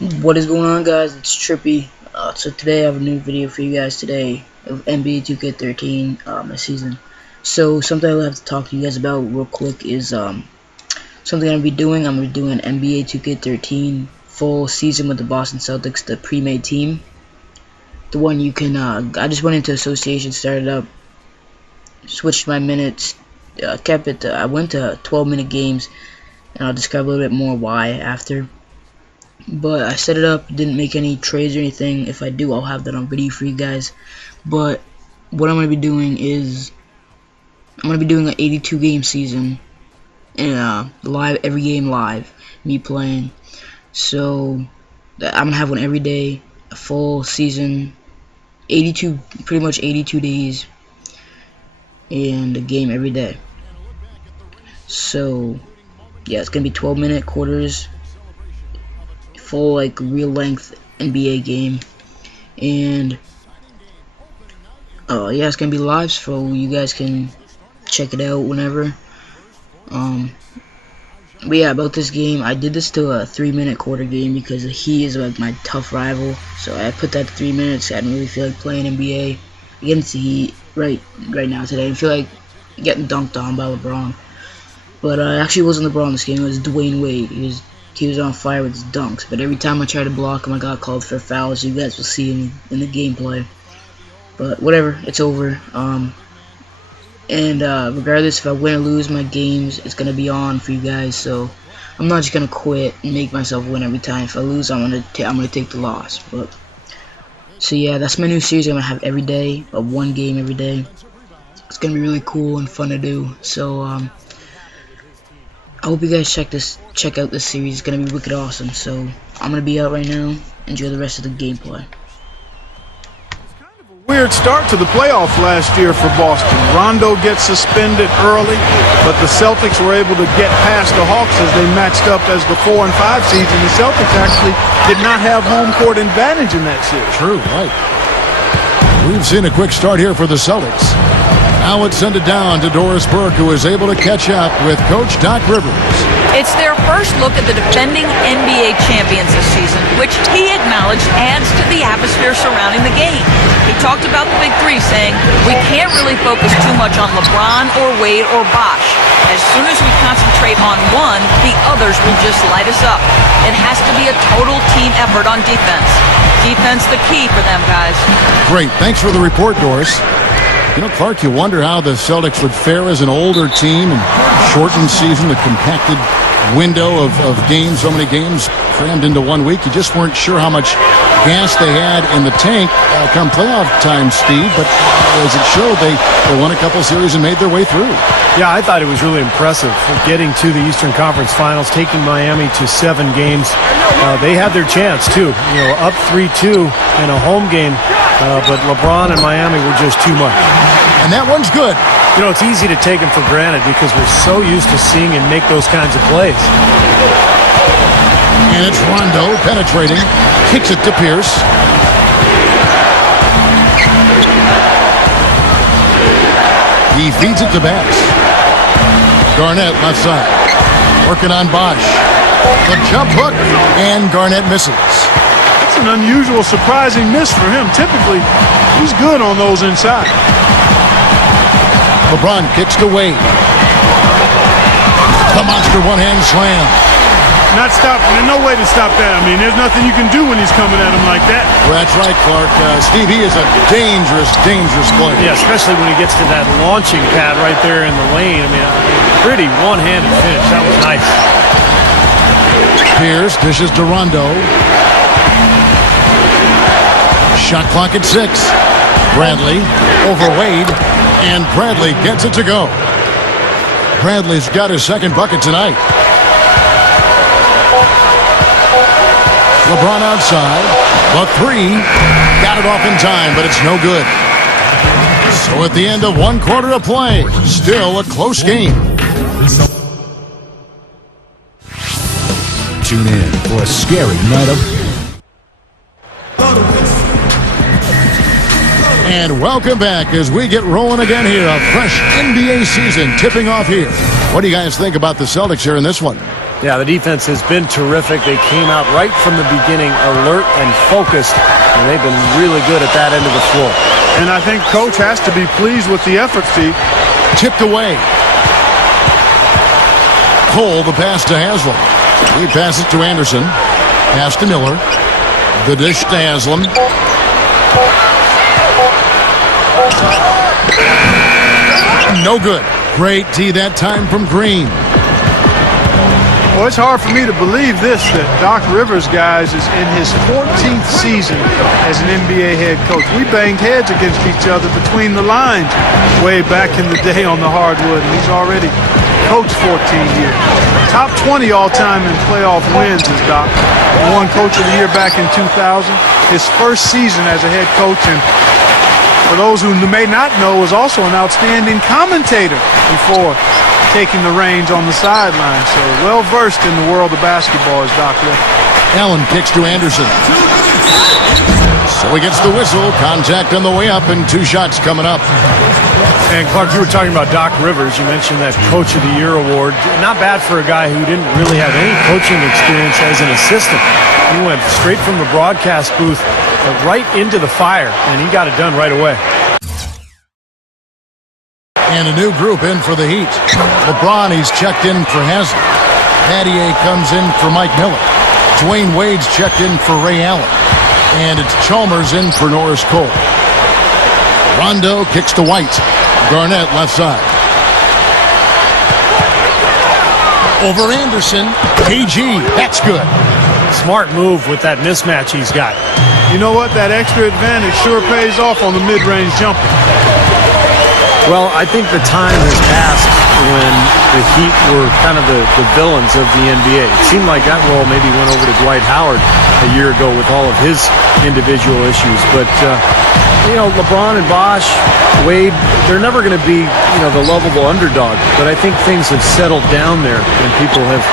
What is going on, guys? It's Trippy. So today I have a new video for you guys today of NBA 2K13 this season. So something I'll have to talk to you guys about real quick is something I'm gonna be doing. I'm gonna be doing an NBA 2K13 full season with the Boston Celtics, the pre-made team. The one you can. I just went into association, started up, switched my minutes, kept it. I went to 12-minute games, and I'll describe a little bit more why after. But I set it up, didn't make any trades or anything. If I do, I'll have that on video for you guys. But what I'm going to be doing is I'm going to be doing an 82 game season, and live, every game live, me playing. So I'm going to have one every day, a full season, 82, pretty much 82 days, and a game every day. So yeah, it's going to be 12-minute quarters, full like real length NBA game, and yeah, it's gonna be live, so you guys can check it out whenever. But yeah, about this game, I did this to a 3-minute quarter game because he is like my tough rival, so I put that to 3 minutes. I didn't really feel like playing NBA against the Heat right now today. I feel like getting dunked on by LeBron, but actually it wasn't LeBron this game. It was Dwayne Wade. He was on fire with his dunks, but every time I tried to block him, I got called for fouls. You guys will see in the gameplay. But whatever, it's over. Regardless if I win or lose my games, it's gonna be on for you guys. So I'm not just gonna quit and make myself win every time. If I lose, I'm gonna take the loss. But so yeah, that's my new series. I'm gonna have every day, one game every day. It's gonna be really cool and fun to do. So I hope you guys check out this series. It's gonna be wicked awesome. So I'm gonna be out right now. Enjoy the rest of the gameplay. Weird start to the playoff last year for Boston. Rondo gets suspended early, but the Celtics were able to get past the Hawks as they matched up as the 4 and 5 seeds, and the Celtics actually did not have home court advantage in that series. True, right. We've seen a quick start here for the Celtics. Now let's send it down to Doris Burke, who is able to catch up with Coach Doc Rivers. It's their first look at the defending NBA champions this season, which he acknowledged adds to the atmosphere surrounding the game. He talked about the big three, saying, "We can't really focus too much on LeBron or Wade or Bosh. As soon as we concentrate on one, the others will just light us up. It has to be a total team effort on defense. Defense the key for them, guys." Great. Thanks for the report, Doris. You know, Clark, you wonder how the Celtics would fare as an older team and shortened season, a compacted window of games, so many games crammed into 1 week. You just weren't sure how much gas they had in the tank come playoff time, Steve, but as it showed, they won a couple series and made their way through. Yeah, I thought it was really impressive getting to the Eastern Conference Finals, taking Miami to 7 games. They had their chance, too, up 3-2 in a home game, but LeBron and Miami were just too much. And that one's good. It's easy to take them for granted because we're so used to seeing him make those kinds of plays. And it's Rondo penetrating, kicks it to Pierce. He feeds it to Bax. Garnett left side, working on Bosh. The jump hook, and Garnett misses. It's an unusual, surprising miss for him. Typically, he's good on those inside. LeBron kicks to Wade. The monster one-hand slam. Not stopping. There's no way to stop that. I mean, there's nothing you can do when he's coming at him like that. Well, that's right, Clark. Steve, he is a dangerous, dangerous player. Yeah, especially when he gets to that launching pad right there in the lane. I mean, pretty one-handed finish. That was nice. Pierce dishes to Rondo. Shot clock at 6. Bradley over Wade, and Bradley gets it to go. Bradley's got his second bucket tonight. LeBron outside. The 3. Got it off in time, but it's no good. So at the end of 1 quarter of play, still a close game. Tune in for a scary night of... And welcome back as we get rolling again here. A fresh NBA season tipping off here. What do you guys think about the Celtics here in this one? Yeah, the defense has been terrific. They came out right from the beginning, alert and focused, and they've been really good at that end of the floor. And I think Coach has to be pleased with the effort, Steve. Tipped away. Cole, the pass to Haslam. He passes to Anderson. Pass to Miller. The dish to Haslam. No good. Great D that time from Green. Well, it's hard for me to believe this, that Doc Rivers, guys, is in his 14th season as an NBA head coach. We banged heads against each other between the lines way back in the day on the hardwood, and he's already coached 14 years. Top 20 all-time in playoff wins is Doc. He won Coach of the Year back in 2000, his first season as a head coach, and for those who may not know, was also an outstanding commentator before taking the reins on the sideline. So well-versed in the world of basketball is Doc Rivers. Allen kicks to Anderson. So he gets the whistle. Contact on the way up and 2 shots coming up. And Clark, you were talking about Doc Rivers. You mentioned that Coach of the Year award. Not bad for a guy who didn't really have any coaching experience as an assistant. He went straight from the broadcast booth right into the fire, and he got it done right away. And a new group in for the Heat. LeBron, he's checked in for Haslam. Pattier comes in for Mike Miller. Dwayne Wade's checked in for Ray Allen. And it's Chalmers in for Norris Cole. Rondo kicks to White. Garnett left side. Over Anderson. KG. That's good. Smart move with that mismatch he's got. You know what? That extra advantage sure pays off on the mid-range jumper. Well, I think the time has passed when the Heat were kind of the villains of the NBA. It seemed like that role maybe went over to Dwight Howard a year ago with all of his individual issues. But, LeBron and Bosh, Wade, they're never going to be, the lovable underdog. But I think things have settled down there and people have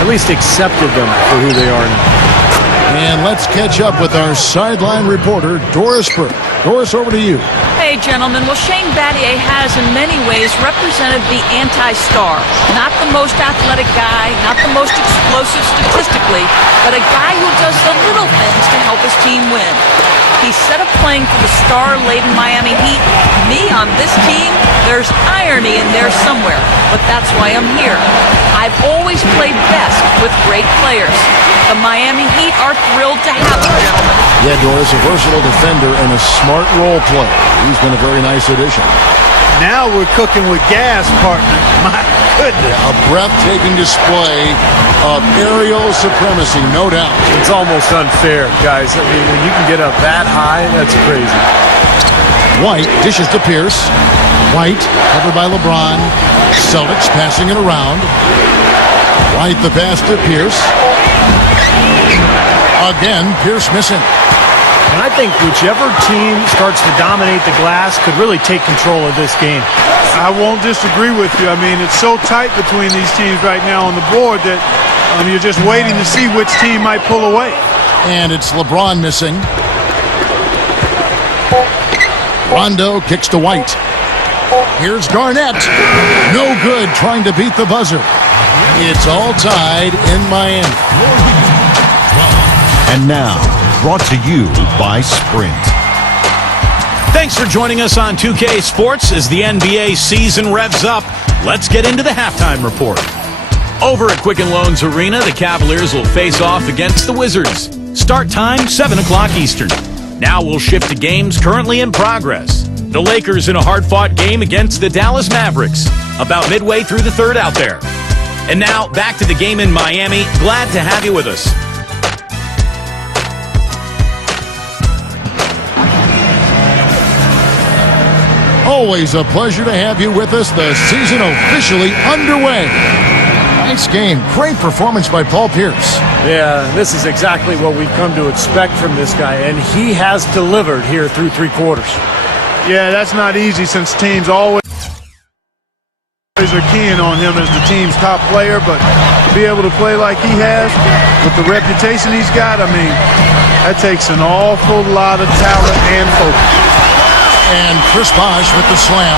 at least accepted them for who they are now. And let's catch up with our sideline reporter, Doris Burke. Doris, over to you. Hey, gentlemen. Well, Shane Battier has in many ways represented the anti-star. Not the most athletic guy, not the most explosive statistically, but a guy who does the little things to help his team win. Instead of playing for the star-laden Miami Heat, me on this team, there's irony in there somewhere, but that's why I'm here. I've always played best with great players. The Miami Heat are thrilled to have him, gentlemen. Yeah, Doris, a versatile defender and a smart role player. He's been a very nice addition. Now we're cooking with gas, partner. My goodness. A breathtaking display of aerial supremacy, no doubt. It's almost unfair, guys. I mean, when you can get up that high, that's crazy. White dishes to Pierce. White covered by LeBron. Celtics passing it around. White the pass to Pierce. Again, Pierce missing. And I think whichever team starts to dominate the glass could really take control of this game. I won't disagree with you. I mean, it's so tight between these teams right now on the board that you're just waiting to see which team might pull away. And it's LeBron missing. Rondo kicks to White. Here's Garnett. No good, trying to beat the buzzer. It's all tied in Miami. And now, brought to you by Sprint. Thanks for joining us on 2K Sports as the NBA season revs up. Let's get into the halftime report. Over at Quicken Loans Arena, the Cavaliers will face off against the Wizards. Start time, 7 o'clock Eastern. Now we'll shift to games currently in progress. The Lakers in a hard-fought game against the Dallas Mavericks, about midway through the third out there. And now, back to the game in Miami. Glad to have you with us. Always a pleasure to have you with us. The season officially underway. Nice game. Great performance by Paul Pierce. Yeah, this is exactly what we've come to expect from this guy, and he has delivered here through 3 quarters. Yeah, that's not easy since teams always are keying on him as the team's top player, but to be able to play like he has with the reputation he's got, I mean, that takes an awful lot of talent and focus. And Chris Bosh with the slam.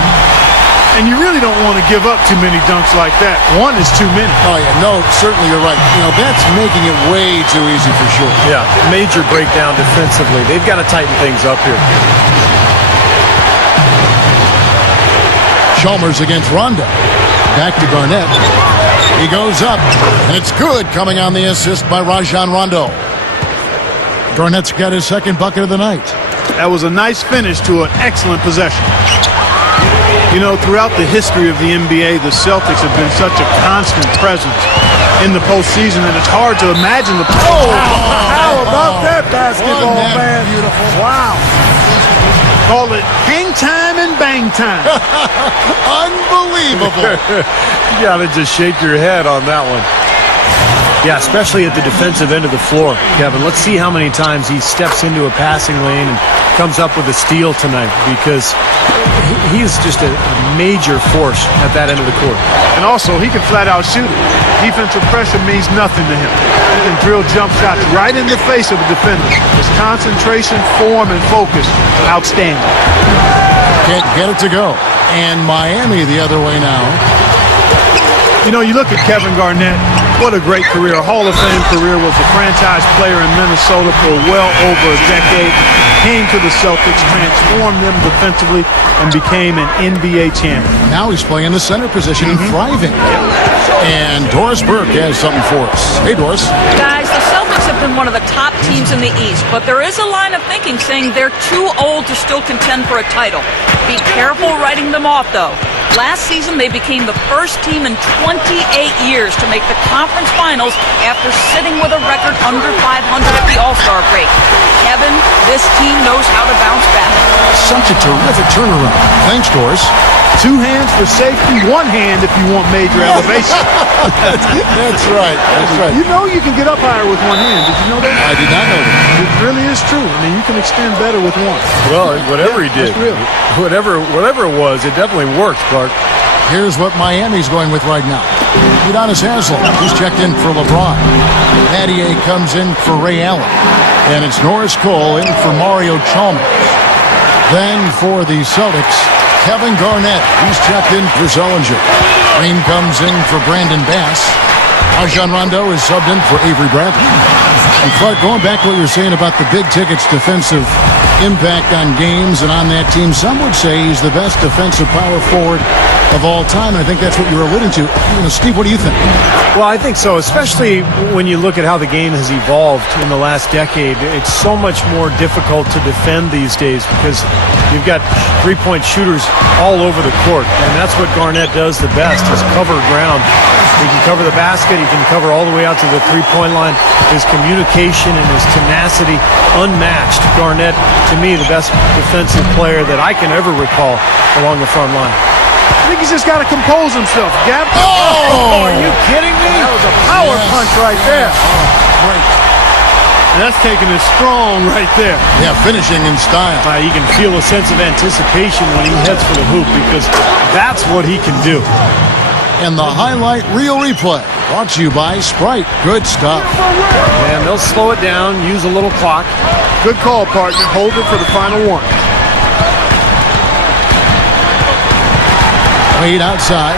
And you really don't want to give up too many dunks like that. One is too many. Oh, yeah, no, certainly you're right. That's making it way too easy for sure. Yeah, major breakdown defensively. They've got to tighten things up here. Chalmers against Rondo. Back to Garnett. He goes up, and it's good, coming on the assist by Rajon Rondo. Garnett's got his second bucket of the night. That was a nice finish to an excellent possession. Throughout the history of the NBA, the Celtics have been such a constant presence in the postseason, and it's hard to imagine the... How about that basketball, man? Beautiful. Wow. Call it hang time and bang time. Unbelievable. You got to just shake your head on that one. Yeah, especially at the defensive end of the floor, Kevin. Let's see how many times he steps into a passing lane and comes up with a steal tonight, because he is just a major force at that end of the court. And also, he can flat out shoot it. Defensive pressure means nothing to him. He can drill jump shots right in the face of a defender. His concentration, form, and focus, outstanding. Can't get it to go. And Miami the other way now. You look at Kevin Garnett, what a great career. A Hall of Fame career, was a franchise player in Minnesota for well over a decade. Came to the Celtics, transformed them defensively, and became an NBA champion. Now he's playing the center position and thriving. And Doris Burke has something for us. Hey, Doris. Guys, the Celtics have been one of the top teams in the East, but there is a line of thinking saying they're too old to still contend for a title. Be careful writing them off, though. Last season, they became the first team in 28 years to make the conference finals after sitting with a record under 500 at the All-Star break. Kevin, this team knows how to bounce back. Such a terrific turnaround. Thanks, Doris. 2 hands for safety, 1 hand if you want major elevation. That's right. That's right. You can get up higher with 1 hand. Did you know that? I did not know that. It really is true. You can extend better with 1. Well, whatever he did, that's real. whatever it was, it definitely worked, Clark. Here's what Miami's going with right now. Udonis Haslem, who's checked in for LeBron. Nattier comes in for Ray Allen. And it's Norris Cole in for Mario Chalmers. Then for the Celtics, Kevin Garnett. He's checked in for Zellinger. Green comes in for Brandon Bass. Rajon Rondo is subbed in for Avery Bradley. And Clark, going back to what you were saying about the big tickets defensive impact on games and on that team, some would say he's the best defensive power forward of all time. I think that's what you're alluding to. Steve, what do you think? Well, I think so, especially when you look at how the game has evolved in the last decade. It's so much more difficult to defend these days because you've got three-point shooters all over the court, and that's what Garnett does the best, is cover ground. He can cover the basket. He can cover all the way out to the three-point line. His communication and his tenacity, unmatched. Garnett, to me, the best defensive player that I can ever recall along the front line. I think he's just got to compose himself. Gap. Oh, are you kidding me? That was a power punch right there. Great. And that's taking it strong right there. Yeah, finishing in style. You can feel a sense of anticipation when he heads for the hoop, because that's what he can do. And the highlight reel replay brought to you by Sprite. Good stuff. And they'll slow it down, use a little clock. Good call, partner. Hold it for the final one. Wade outside.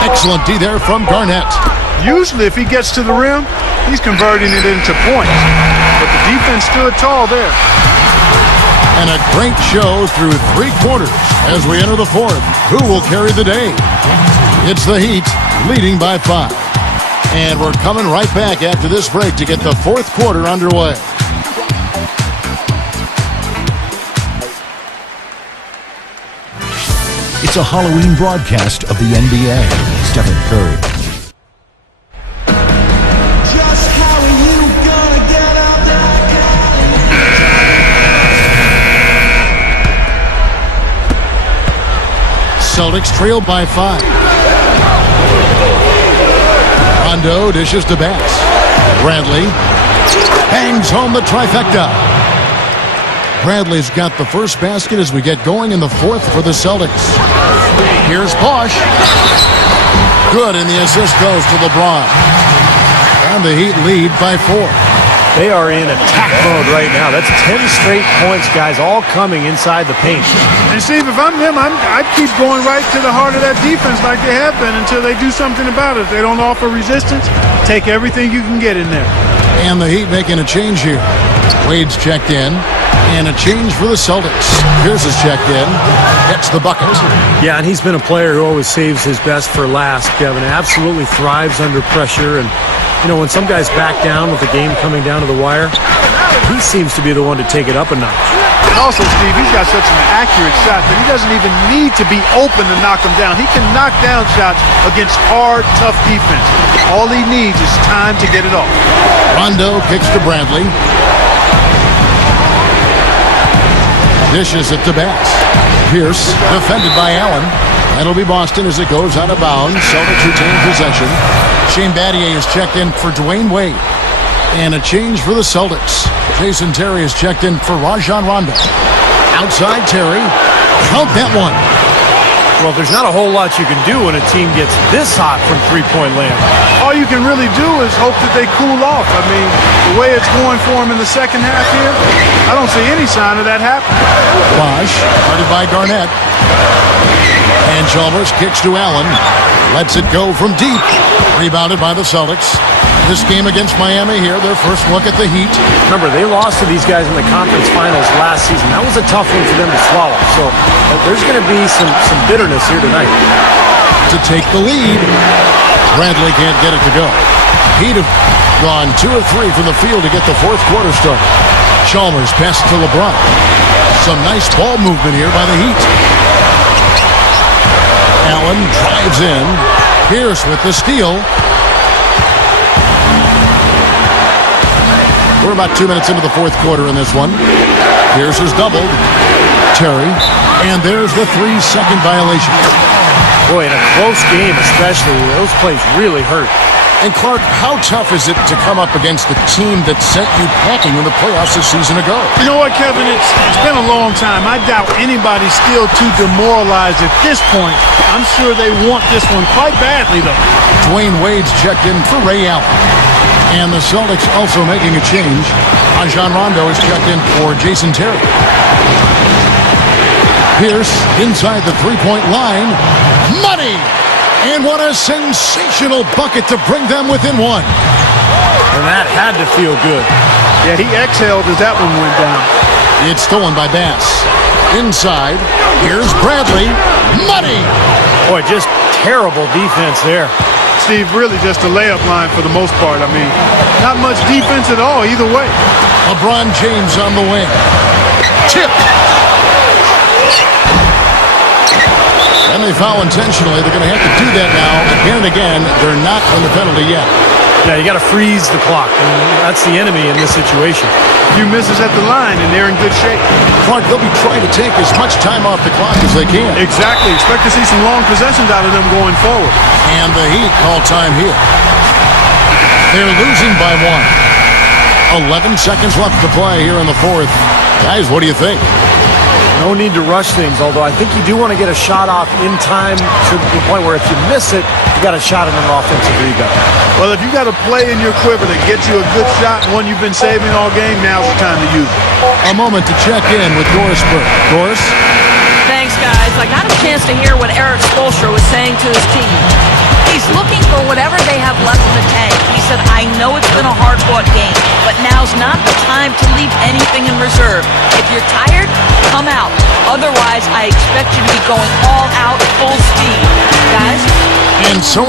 Excellent D there from Garnett. Usually if he gets to the rim, he's converting it into points. But the defense stood tall there. And a great show through 3 quarters as we enter the 4th. Who will carry the day? It's the Heat, leading by 5. And we're coming right back after this break to get the 4th quarter underway. It's a Halloween broadcast of the NBA. Stephen Curry. Just how are you gonna get out that Celtics trailed by 5. Rondo dishes to Bass. Bradley bangs home the trifecta. Bradley's got the first basket as we get going in the 4th for the Celtics. Here's Bosch. Good, and the assist goes to LeBron. And the Heat lead by 4. They are in attack mode right now. That's 10 straight points, guys, all coming inside the paint. And Steve, if I'm them, I'd keep going right to the heart of that defense like they have been until they do something about it. If they don't offer resistance, take everything you can get in there. And the Heat making a change here. Wade's checked in. And a change for the Celtics. Pierce is checked in. Gets the bucket. Yeah, and he's been a player who always saves his best for last, Kevin. Absolutely thrives under pressure. And, you know, when some guys back down with the game coming down to the wire, he seems to be the one to take it up a notch. And also, Steve, he's got such an accurate shot that he doesn't even need to be open to knock them down. He can knock down shots against hard, tough defense. All he needs is time to get it off. Rondo kicks to Bradley. Dishes it to Bass. Pierce defended by Allen. That'll be Boston as it goes out of bounds. Celtics retain possession. Shane Battier is checked in for Dwayne Wade. And a change for the Celtics. Jason Terry is checked in for Rajon Rondo. Outside Terry. Count that one. Well, there's not a whole lot you can do when a team gets this hot from three-point land. All you can really do is hope that they cool off. I mean, the way it's going for them in the second half here, I don't see any sign of that happening. Bosh, guarded by Garnett. And Chalmers kicks to Allen. Lets it go from deep. Rebounded by the Celtics. This game against Miami here, their first look at the Heat. Remember, they lost to these guys in the conference finals last season. That was a tough one for them to swallow. So there's going to be some bitterness here tonight. To take the lead. Bradley can't get it to go. Heat have gone 2 or 3 from the field to get the fourth quarter started. Chalmers passes to LeBron. Some nice ball movement here by the Heat. Allen drives in. Pierce with the steal. We're about 2 minutes into the fourth quarter in this one. Pierce has doubled. Terry. And there's the 3-second violation. Boy, in a close game especially, those plays really hurt. And Clark, how tough is it to come up against the team that sent you packing in the playoffs a season ago? You know what, Kevin? It's been a long time. I doubt anybody's still too demoralized at this point. I'm sure they want this one quite badly, though. Dwayne Wade's checked in for Ray Allen. And the Celtics also making a change. Rajon Rondo is checked in for Jason Terry. Pierce inside the three-point line. Money! And what a sensational bucket to bring them within one. And that had to feel good. Yeah, he exhaled as that one went down. It's stolen by Bass. Inside, here's Bradley. Money! Boy, just terrible defense there. Steve, really just a layup line for the most part. I mean, not much defense at all either way. LeBron James on the wing. Tip. And they foul intentionally. They're going to have to do that now again and again. They're not on the penalty yet. Yeah, you got to freeze the clock. I mean, that's the enemy in this situation. A few misses at the line, and they're in good shape. Clark, they'll be trying to take as much time off the clock as they can. Exactly. Expect to see some long possessions out of them going forward. And the Heat call time here. They're losing by 1. 11 seconds left to play here in the fourth. Guys, what do you think? No need to rush things, although I think you do want to get a shot off in time to the point where if you miss it, you got a shot in an offensive rebound. Well, if you got a play in your quiver that gets you a good shot, one you've been saving all game, now's the time to use it. A moment to check in with Doris Burke. Doris? Thanks, guys. I got a chance to hear what Eric Spoelstra was saying to his team. He's looking for whatever they have left in the tank. He said, I know it's been a hard-fought game, but now's not the time to leave anything in reserve. If you're tired, come out. Otherwise, I expect you to be going all out full steam. Guys? And so...